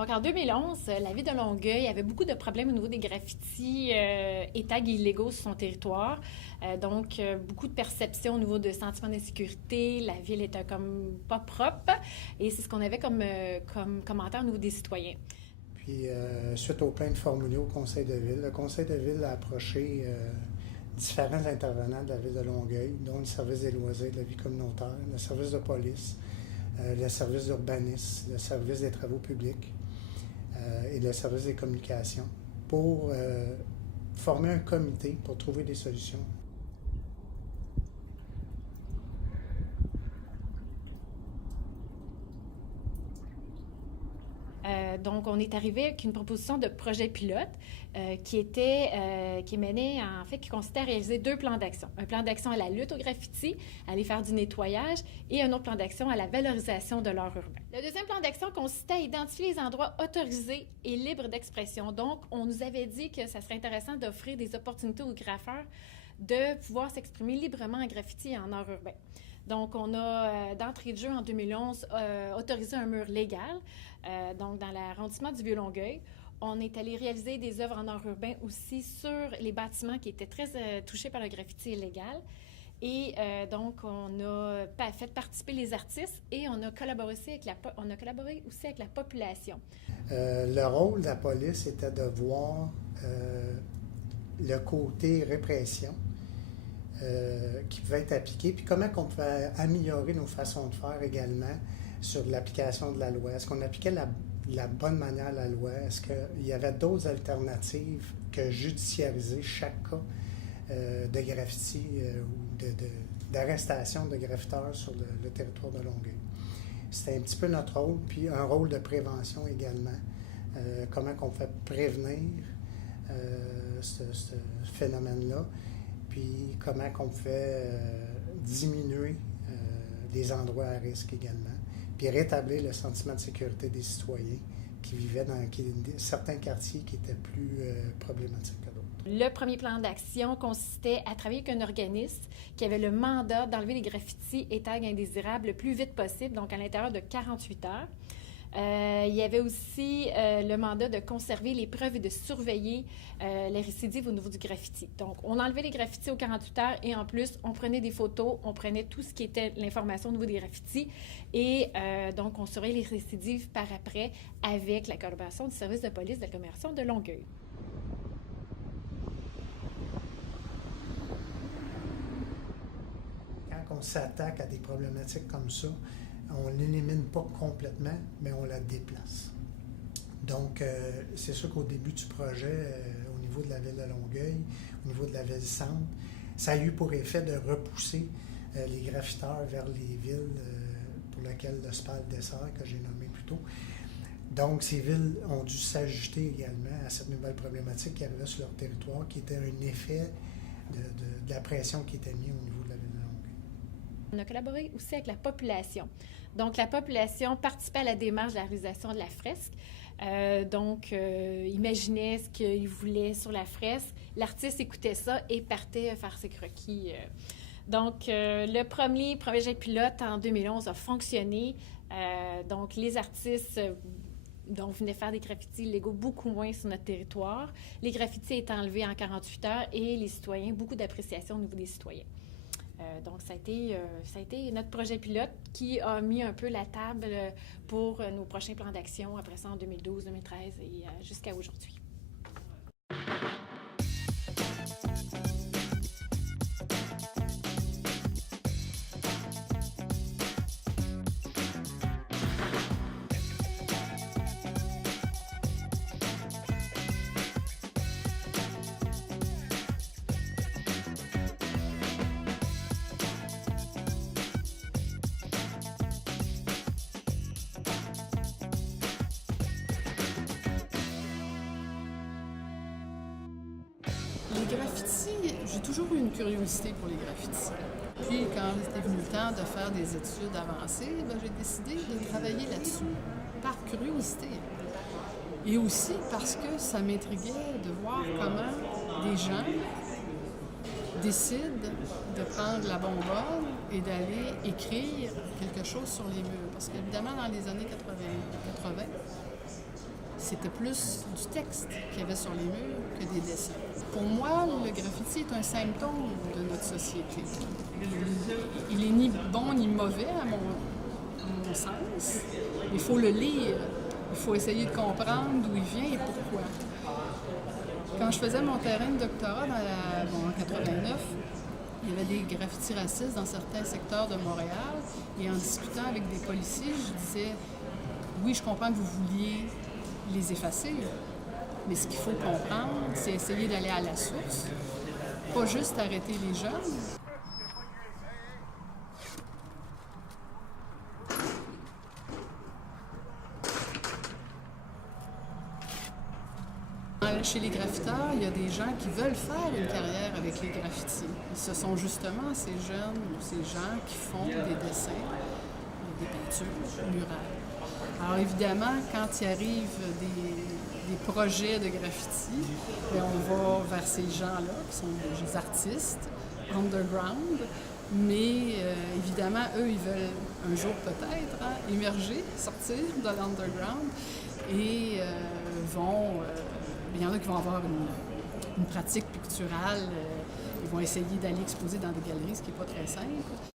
Donc, en 2011, la ville de Longueuil avait beaucoup de problèmes au niveau des graffitis et tags illégaux sur son territoire. Beaucoup de perceptions au niveau de sentiments d'insécurité. La ville était comme pas propre. Et c'est ce qu'on avait comme commentaire au niveau des citoyens. Puis, suite aux plaintes formulées au Conseil de ville, le Conseil de ville a approché différents intervenants de la ville de Longueuil, dont le service des loisirs de la vie communautaire, le service de police, le service d'urbanisme, le service des travaux publics et le service des communications, pour former un comité pour trouver des solutions. Donc, on est arrivé avec une proposition de projet pilote qui menait, en fait, qui consistait à réaliser 2 plans d'action. Un plan d'action à la lutte au graffiti, à aller faire du nettoyage, et un autre plan d'action à la valorisation de l'art urbain. Le deuxième plan d'action consistait à identifier les endroits autorisés et libres d'expression. Donc, on nous avait dit que ça serait intéressant d'offrir des opportunités aux graffeurs de pouvoir s'exprimer librement en graffiti et en art urbain. Donc, on a, d'entrée de jeu en 2011, autorisé un mur légal, dans l'arrondissement du Vieux-Longueuil. On est allé réaliser des œuvres en art urbain aussi sur les bâtiments qui étaient très touchés par le graffiti illégal. Et on a fait participer les artistes et on a collaboré aussi avec la population. Le rôle de la police était de voir le côté répression qui pouvait être appliqué, puis comment on pouvait améliorer nos façons de faire également sur l'application de la loi. Est-ce qu'on appliquait la bonne manière la loi? Est-ce qu'il y avait d'autres alternatives que judiciariser chaque cas de graffiti ou d'arrestation de graffiteurs sur le territoire de Longueuil? C'était un petit peu notre rôle, puis un rôle de prévention également. Comment on fait prévenir ce phénomène-là, puis comment on fait diminuer les endroits à risque également, puis rétablir le sentiment de sécurité des citoyens qui vivaient dans certains quartiers qui étaient plus problématiques que d'autres. Le premier plan d'action consistait à travailler avec un organisme qui avait le mandat d'enlever les graffitis et tags indésirables le plus vite possible, donc à l'intérieur de 48 heures. Il y avait aussi le mandat de conserver les preuves et de surveiller les récidives au niveau du graffiti. Donc, on enlevait les graffitis aux 48 heures et en plus, on prenait des photos, on prenait tout ce qui était l'information au niveau des graffitis et on surveillait les récidives par après avec la collaboration du service de police de l'agglomération de Longueuil. Quand on s'attaque à des problématiques comme ça, on ne l'élimine pas complètement, mais on la déplace. Donc, c'est sûr qu'au début du projet, au niveau de la ville de Longueuil, au niveau de la ville-centre, ça a eu pour effet de repousser les graffiteurs vers les villes pour lesquelles le SPAL dessert, que j'ai nommé plus tôt. Donc, ces villes ont dû s'ajuster également à cette nouvelle problématique qui arrivait sur leur territoire, qui était un effet de la pression qui était mise au niveau de la ville de Longueuil. On a collaboré aussi avec la population. Donc, la population participait à la démarche de la réalisation de la fresque. Imaginait ce qu'il voulait sur la fresque. L'artiste écoutait ça et partait faire ses croquis. Le premier projet pilote en 2011 a fonctionné. Les artistes venaient faire des graffitis illégaux beaucoup moins sur notre territoire. Les graffitis étaient enlevés en 48 heures et les citoyens, beaucoup d'appréciation au niveau des citoyens. Ça a été notre projet pilote qui a mis un peu la table pour nos prochains plans d'action après ça en 2012, 2013 et jusqu'à aujourd'hui. Les graffitis, j'ai toujours eu une curiosité pour les graffitis. Puis, quand c'était venu le temps de faire des études avancées, j'ai décidé de travailler là-dessus, par curiosité. Et aussi parce que ça m'intriguait de voir comment des gens décident de prendre la bonbonne et d'aller écrire quelque chose sur les murs. Parce qu'évidemment, dans les années 80, c'était plus du texte qu'il y avait sur les murs que des dessins. Pour moi, le graffiti est un symptôme de notre société. Il n'est ni bon ni mauvais à mon sens. Il faut le lire. Il faut essayer de comprendre d'où il vient et pourquoi. Quand je faisais mon terrain de doctorat en 89, il y avait des graffitis racistes dans certains secteurs de Montréal. Et en discutant avec des policiers, je disais, oui, je comprends que vous vouliez les effacer, mais ce qu'il faut comprendre, c'est essayer d'aller à la source, pas juste arrêter les jeunes. Chez les graffiteurs, il y a des gens qui veulent faire une carrière avec les graffitis. Ce sont justement ces jeunes ou ces gens qui font des dessins, des peintures murales. Alors évidemment, quand il arrive des projets de graffiti, bien, on va vers ces gens-là, qui sont des artistes, underground, mais évidemment, eux, ils veulent un jour peut-être émerger, sortir de l'underground et il y en a qui vont avoir une pratique picturale, ils vont essayer d'aller exposer dans des galeries, ce qui n'est pas très simple.